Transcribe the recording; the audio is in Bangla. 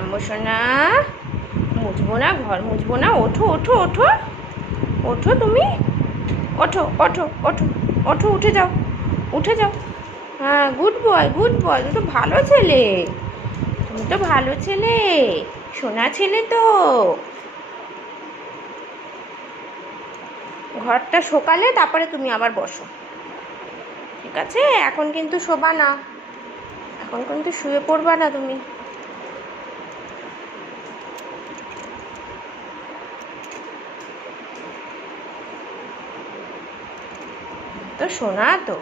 নামবো সোনা, মুছবো না, ঘর মুছবো না। ওঠো ওঠো ওঠো ওঠো, তুমি ওঠো ওঠো ওঠো ওঠো, উঠে যাও উঠে যাও। হ্যাঁ, গুড বয় গুড বয়, তুমি তো ভালো ছেলে, তুমি তো ভালো ছেলে, সোনা ছেলে তো। ঘরটা শোকালে তারপরে তুমি আবার বসো, ঠিক আছে? এখন কিন্তু শোবা না, এখন কিন্তু শুয়ে পড়বা না তুমি। তো সোনা তো।